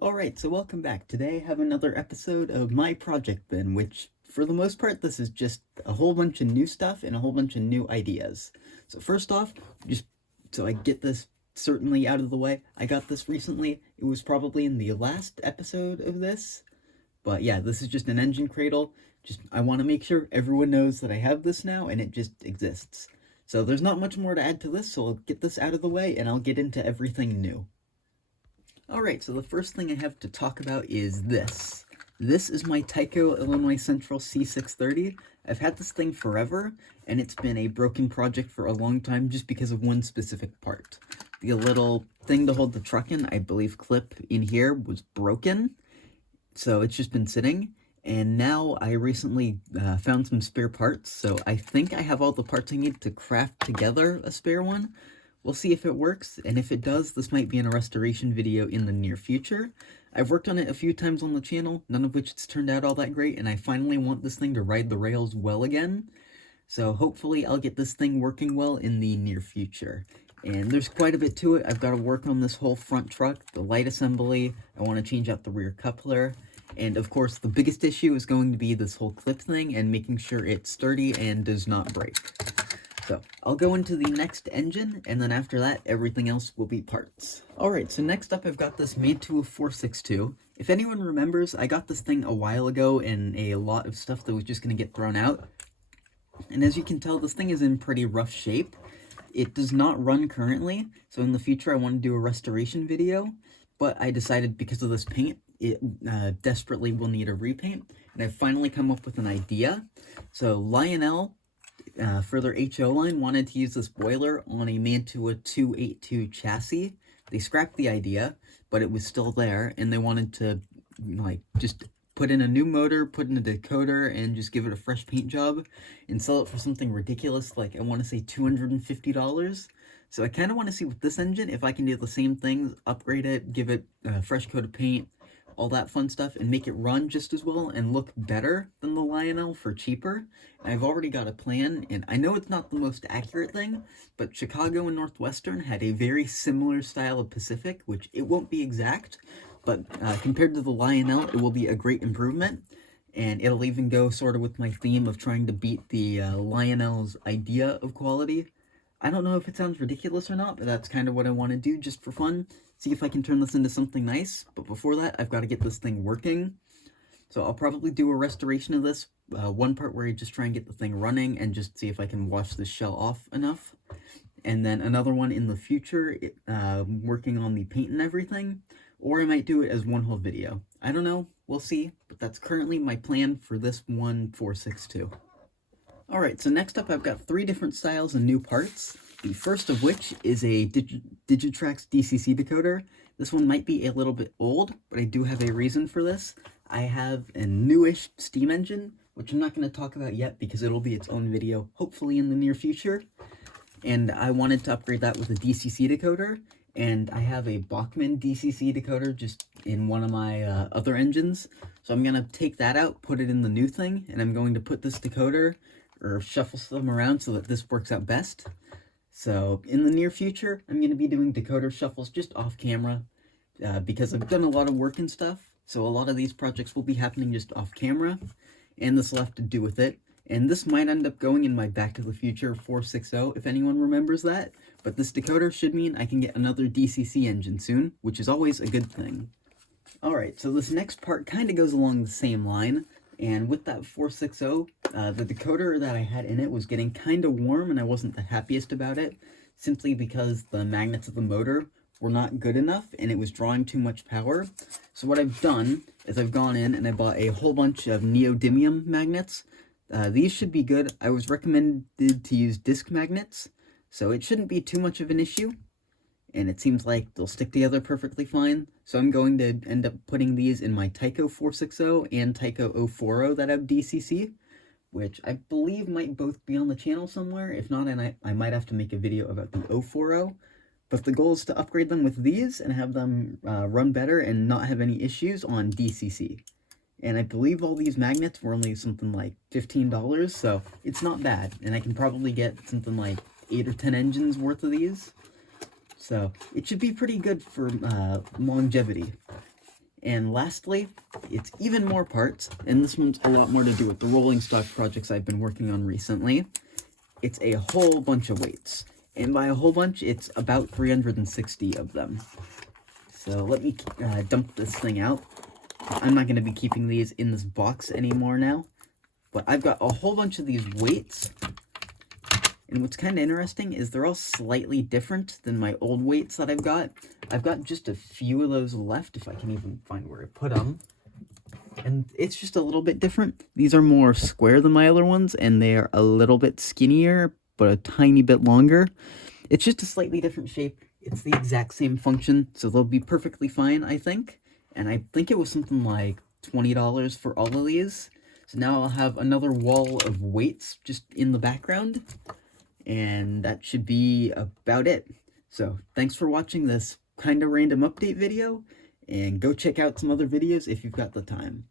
Alright, so welcome back. Today I have another episode of my project bin, which for the most part this is just a whole bunch of new stuff and a whole bunch of new ideas. So first off, just so I get this certainly out of the way, I got this recently. It was probably in the last episode of this, but yeah, this is just an engine cradle. I want to make sure everyone knows that I have this now and it just exists. So there's not much more to add to this, so I'll get this out of the way and I'll get into everything new. Alright, so the first thing I have to talk about is this. This is my Tyco Illinois Central C630. I've had this thing forever, and it's been a broken project for a long time just because of one specific part. The little thing to hold the truck in, I believe clip in here, was broken, so it's just been sitting. And now I recently found some spare parts, so I think I have all the parts I need to craft together a spare one. We'll see if it works, and if it does, this might be in a restoration video in the near future. I've worked on it a few times on the channel, none of which it's turned out all that great, and I finally want this thing to ride the rails well again. So hopefully I'll get this thing working well in the near future. And there's quite a bit to it. I've got to work on this whole front truck, the light assembly, I want to change out the rear coupler, and of course the biggest issue is going to be this whole clip thing and making sure it's sturdy and does not break. So, I'll go into the next engine, and then after that, everything else will be parts. Alright, so next up I've got this Mantua 462. If anyone remembers, I got this thing a while ago, and a lot of stuff that was just going to get thrown out. And as you can tell, this thing is in pretty rough shape. It does not run currently, so in the future I want to do a restoration video, but I decided because of this paint, it desperately will need a repaint, and I've finally come up with an idea. So, Lionel, for their HO line, wanted to use this boiler on a Mantua 282 chassis. They scrapped the idea, but it was still there, and they wanted to, just put in a new motor, put in a decoder, and just give it a fresh paint job, and sell it for something ridiculous, like, I want to say $250. So I kind of want to see with this engine, if I can do the same things, upgrade it, give it a fresh coat of paint, all that fun stuff, and make it run just as well and look better than the Lionel for cheaper. And I've already got a plan, and I know it's not the most accurate thing, but Chicago and Northwestern had a very similar style of Pacific, which it won't be exact, but compared to the Lionel, it will be a great improvement, and it'll even go sort of with my theme of trying to beat the Lionel's idea of quality. I don't know if it sounds ridiculous or not, but that's kind of what I want to do just for fun. See if I can turn this into something nice, but before that, I've got to get this thing working. So I'll probably do a restoration of this, one part where I just try and get the thing running and just see if I can wash this shell off enough. And then another one in the future, working on the paint and everything, or I might do it as one whole video. I don't know, we'll see, but that's currently my plan for this one 462. Alright, so next up I've got 3 different styles and new parts. The first of which is a Digitrax DCC decoder. This one might be a little bit old, but I do have a reason for this. I have a newish steam engine, which I'm not going to talk about yet because it'll be its own video, hopefully in the near future. And I wanted to upgrade that with a DCC decoder, and I have a Bachmann DCC decoder just in one of my other engines. So I'm going to take that out, put it in the new thing, and I'm going to put this decoder, or shuffle some around so that this works out best. So, in the near future, I'm going to be doing decoder shuffles just off camera, because I've done a lot of work and stuff, so a lot of these projects will be happening just off camera, and this will have to do with it. And this might end up going in my Back to the Future 460, if anyone remembers that, but this decoder should mean I can get another DCC engine soon, which is always a good thing. Alright, so this next part kind of goes along the same line. And with that 460, the decoder that I had in it was getting kind of warm, and I wasn't the happiest about it, simply because the magnets of the motor were not good enough, and it was drawing too much power. So what I've done is I've gone in and I bought a whole bunch of neodymium magnets. These should be good. I was recommended to use disc magnets, so it shouldn't be too much of an issue. And it seems like they'll stick together perfectly fine. So I'm going to end up putting these in my Tyco 460 and Tyco 040 that have DCC, which I believe might both be on the channel somewhere. If not, and I might have to make a video about the 040. But the goal is to upgrade them with these and have them run better and not have any issues on DCC. And I believe all these magnets were only something like $15, so it's not bad. And I can probably get something like 8 or 10 engines worth of these. So, it should be pretty good for longevity. And lastly, it's even more parts, and this one's a lot more to do with the rolling stock projects I've been working on recently. It's a whole bunch of weights, and by a whole bunch, it's about 360 of them. So let me dump this thing out. I'm not going to be keeping these in this box anymore now, but I've got a whole bunch of these weights, and what's kind of interesting is they're all slightly different than my old weights that I've got. I've got just a few of those left, if I can even find where I put them. And it's just a little bit different. These are more square than my other ones, and they are a little bit skinnier, but a tiny bit longer. It's just a slightly different shape. It's the exact same function, so they'll be perfectly fine, I think. And I think it was something like $20 for all of these. So now I'll have another wall of weights just in the background. And that should be about it. So thanks for watching this kind of random update video, and go check out some other videos if you've got the time.